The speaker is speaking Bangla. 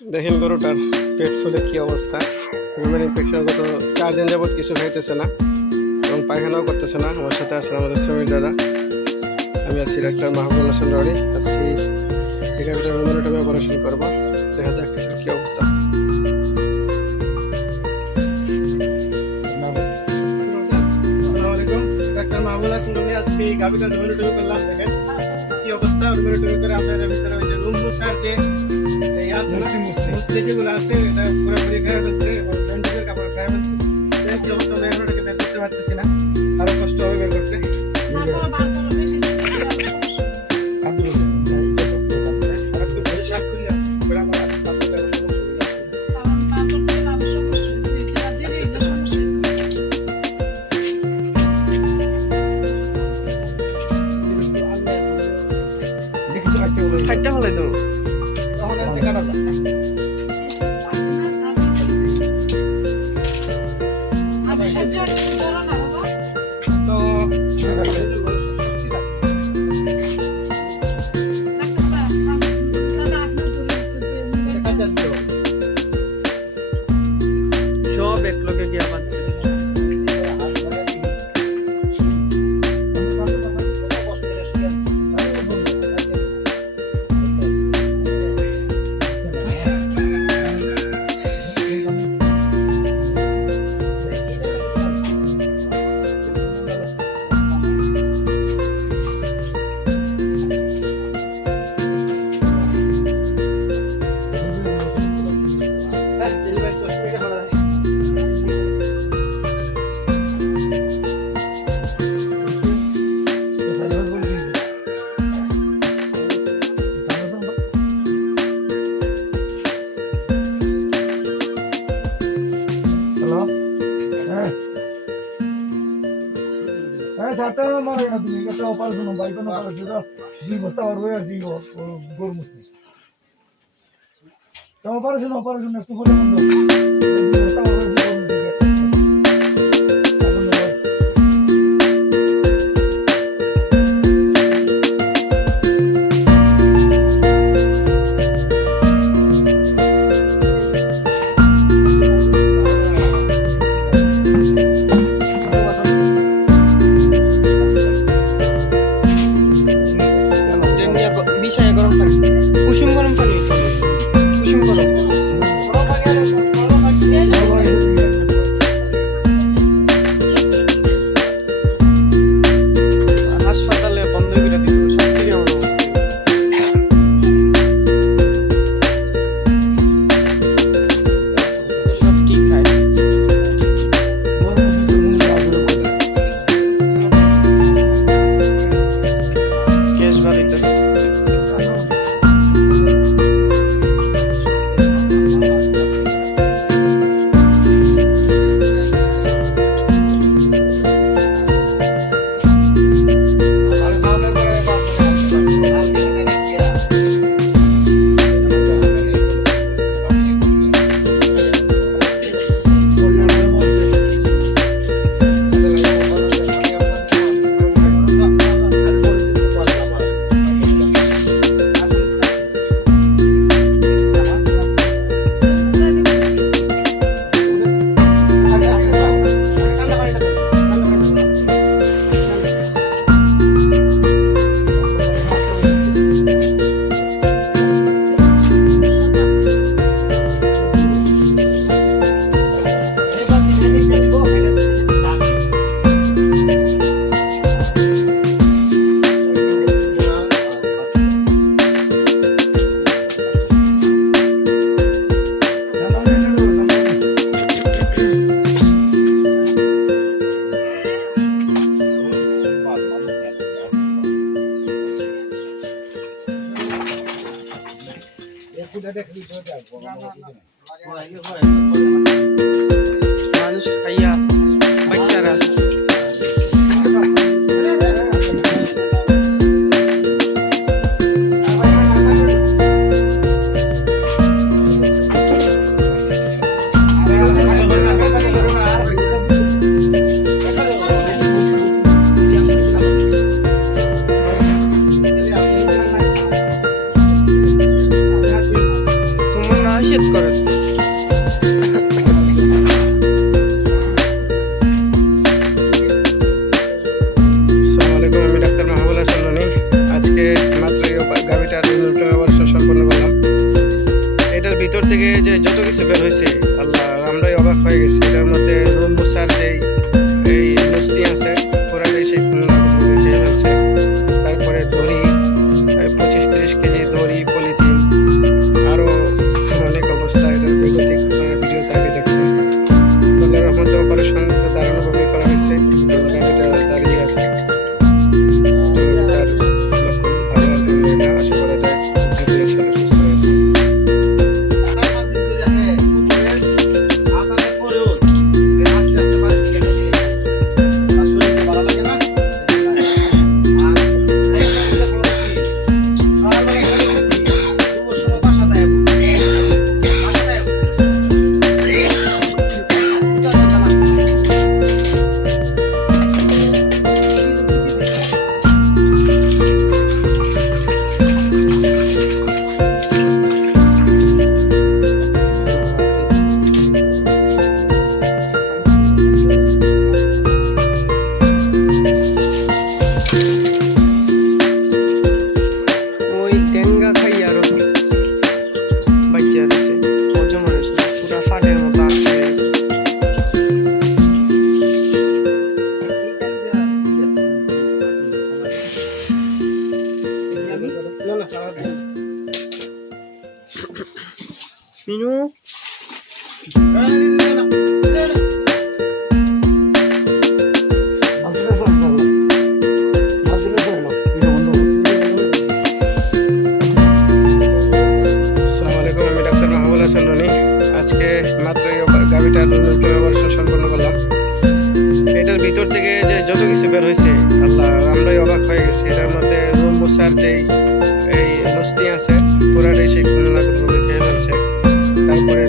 দেখেন গরুটার পেট ফুলে কি অবস্থা। রুমের ইনফেকশন গত 4 দিন যাবৎ কিছু খাইতেছে না এবং পায়খানাও করতেছে না। আমার সাথে আছেন আমাদের শ্রমিক দাদা, আমি আছি ডাক্তার মাহবুবুল হাসান রনি। আজকে এই গাভিটার রুমের অপারেশন করবো, দেখা যাক এটার কি অবস্থা। আসসালামু আলাইকুম, ডাক্তার মাহবুবুল হাসান রনি। আজকে এই গাভিটার রুমের করলাম, দেখেন কি অবস্থা। রুমের করে আপনার ভিতরে ওই যে লুম্বুসার যে মুসলি যেগুলো আছে এটা পুরোপুরি খেয়ে ফেলছে এবং ব্যান্ডেজের কাপড় খেয়ে ফেলছে। কি অবস্থা, আমরা এটাকে বের করতে পারতেছি না, আরো কষ্ট হবে বের করতে। খাইতে হলে তো কাটা যায়। সব এক লোকে গিয়ে পাচ্ছে। মারে না তুমি একটা অপারেশন বাইপান অপারেশন 2 বস্তা আর হয়ে আছে গরু মুসলি তো অপারেশন একটু বলে বন্ধ 2 বস্তা আর হয়ে গরু মুসলি। কুসুম গরম পানি, কুসুম গরম। হাসপাতালে বন্ধ করে দিল সব থেকে আমার অবস্থা। সব ঠিক খায়, গ্যাস বাড়িতেছে। মানুষ খাইয়া বাচ্চারা নিষেধ করে। আসসালামু আলাইকুম, আমি ডাক্তার মাহবুল হাসান ননি। আজকে মাত্রই গাভিটার নিউট্রাল অপারেশন সম্পন্ন করলাম। এটার ভিতর থেকে যে যত কিছু বের হয়েছে, আল্লাহ, আমরাই অবাক হয়ে গেছি। এটার মধ্যে রুম মুসার যেই এই মুষ্টি আছে পুরাটাই সেই খেয়ে ফেলছে। তারপরে দড়ি, 25-30 কেজি দড়ি, পলিথিন, আরও অনেক অবস্থা। এটার বেগতিক ভিডিওতে আগে দেখছেন। আল্লাহর রহমতে অপারেশন দারুণভাবে করা হয়েছে। গাভিটা দাঁড়িয়ে আছে। তার লক্ষণ ভালো, আলহামদুলিল্লাহ। আশা করা যায় দ্রুত ইনশাআল্লাহ সুস্থ হয়ে যাবে। ওই ডেঙ্গা খাই আরো বাচ্চা রয়েছে, হজম হয়েছে, পুরা ফাটের মতো আটকে গেছে। না, না, খারাপ না। মিনু আসসালামু আলাইকুম, আমি ডাক্তার মাহবুল হাসান ননি। আজকে মাত্রই গাভিটার নিউট্রাল অপারেশন সম্পন্ন করলাম। এটার ভিতর থেকে যে যত কিছু বের হয়েছে, আল্লাহ, আমরাই অবাক হয়ে গেছি। এটার মধ্যে রুম মুসার যেই এই মুষ্টি আছে পুরাটাই সেই খেয়ে ফেলছে। তারপরে